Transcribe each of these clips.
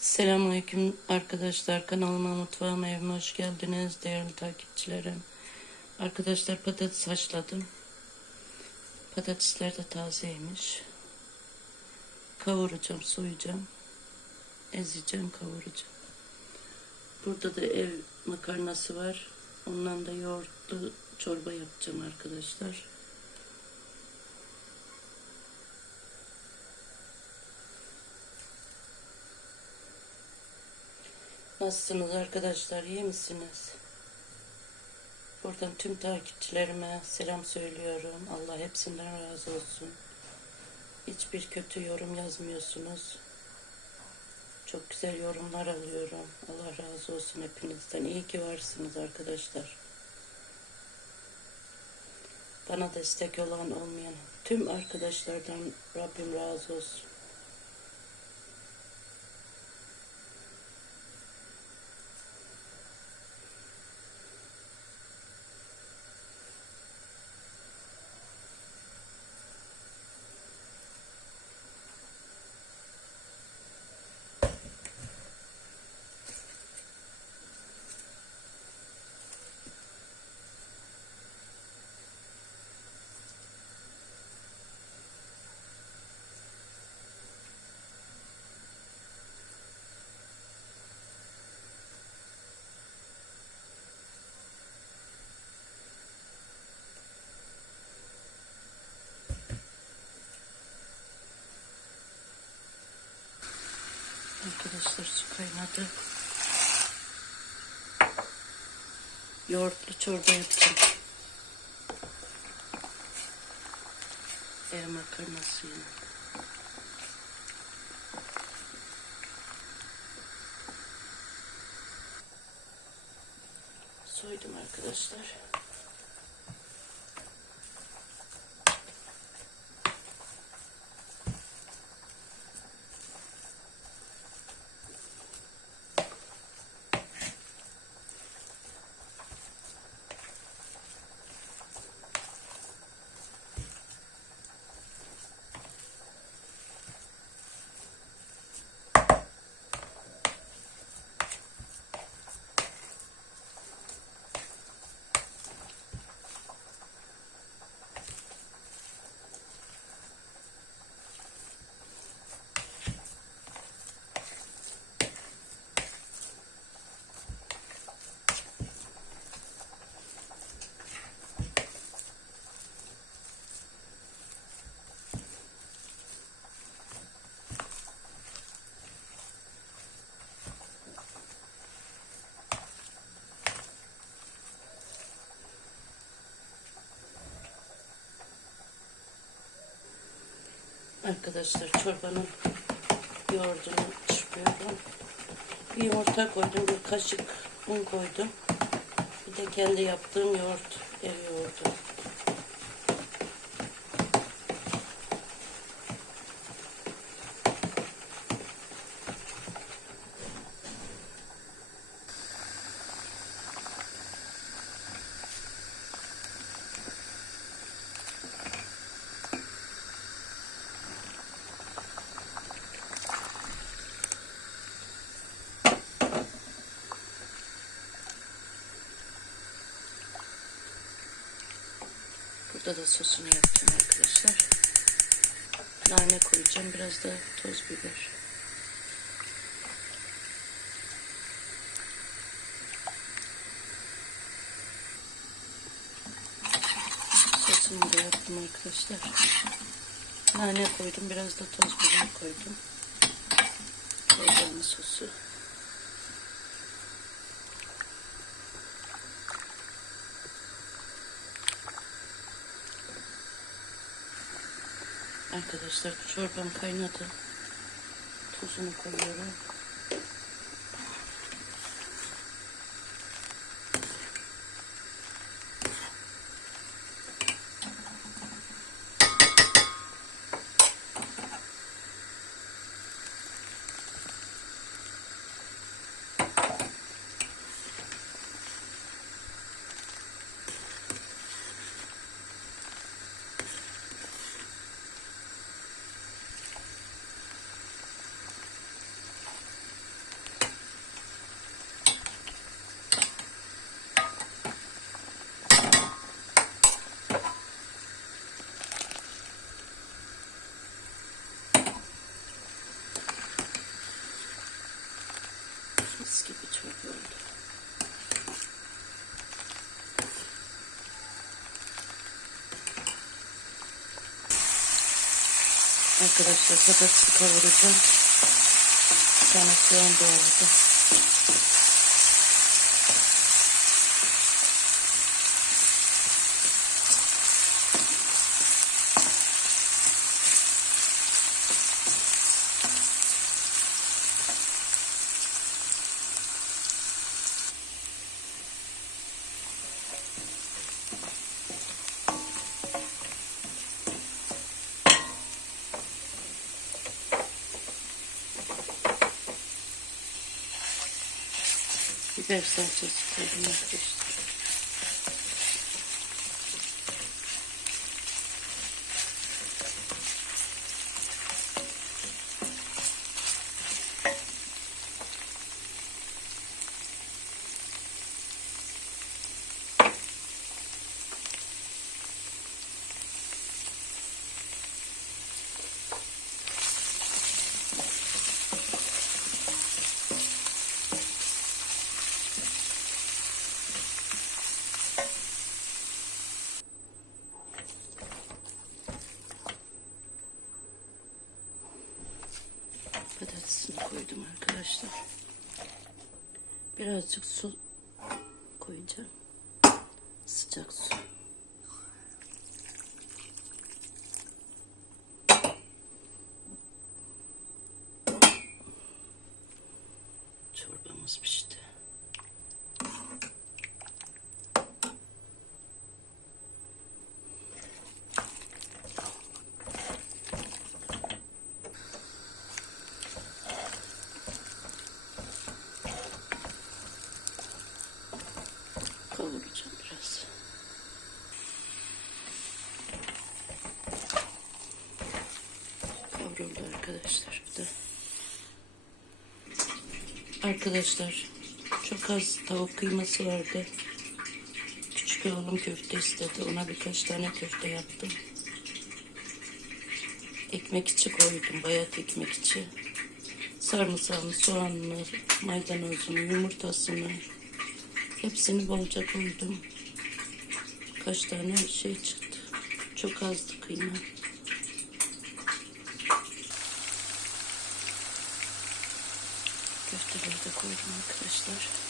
Selamünaleyküm arkadaşlar. Kanalıma, mutfağıma, evime hoş geldiniz değerli takipçilerim. Arkadaşlar patates haşladım. Patatesler de tazeymiş. Kavuracağım, soyacağım. Ezeceğim, kavuracağım. Burada da ev makarnası var. Ondan da yoğurtlu çorba yapacağım arkadaşlar. Nasılsınız arkadaşlar? İyi misiniz? Buradan tüm takipçilerime selam söylüyorum. Allah hepsinden razı olsun. Hiçbir kötü yorum yazmıyorsunuz. Çok güzel yorumlar alıyorum. Allah razı olsun hepinizden. İyi ki varsınız arkadaşlar. Bana destek olan olmayan tüm arkadaşlardan Rabbim razı olsun. Arkadaşlar su kaynadı. Yoğurtlu çorba yapacağım. Ev makarnasıyla. Soydum arkadaşlar. Arkadaşlar çorbanın yoğurdunu çıkıyorum. Bir yumurta koydum, bir kaşık un koydum. Bir de kendi yaptığım yoğurt, ev yoğurdu. Burada da sosunu yapacağım arkadaşlar. Nane koyacağım, biraz da toz biber. Sosunu da yaptım arkadaşlar. Nane koydum, biraz da toz biber koydum. Çorbanın sosu. Arkadaşlar çorbam kaynadı. Tuzunu koyuyorum. Arkadaşlar patatesi kavuracağım. Bir tane soğan doğradım. Biber salçası koydum arkadaşlar. Koydum arkadaşlar. Birazcık su koyacağım. Sıcak su. Çorbamız pişti. Kavuracağım biraz. Kavruldu arkadaşlar bu da. Arkadaşlar çok az tavuk kıyması vardı. Küçük oğlum köfte istedi. Ona birkaç tane köfte yaptım. Ekmek içi koydum. Bayat ekmek içi. Sarımsağını, soğanını, maydanozunu, yumurtasını, Hepsini bolca koydum. Kaç tane şey çıktı. Çok azdı kıyma. Köfteleri de koydum arkadaşlar.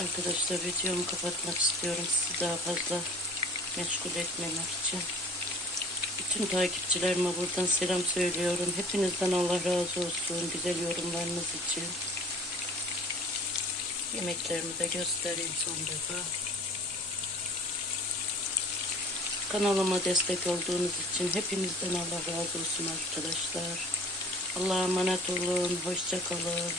Arkadaşlar videomu kapatmak istiyorum. Sizi daha fazla meşgul etmemek için. Bütün takipçilerime buradan selam söylüyorum. Hepinizden Allah razı olsun. Güzel yorumlarınız için. Yemeklerimi de göstereyim son defa. Kanalıma destek olduğunuz için hepinizden Allah razı olsun arkadaşlar. Allah'a emanet olun. Hoşça kalın.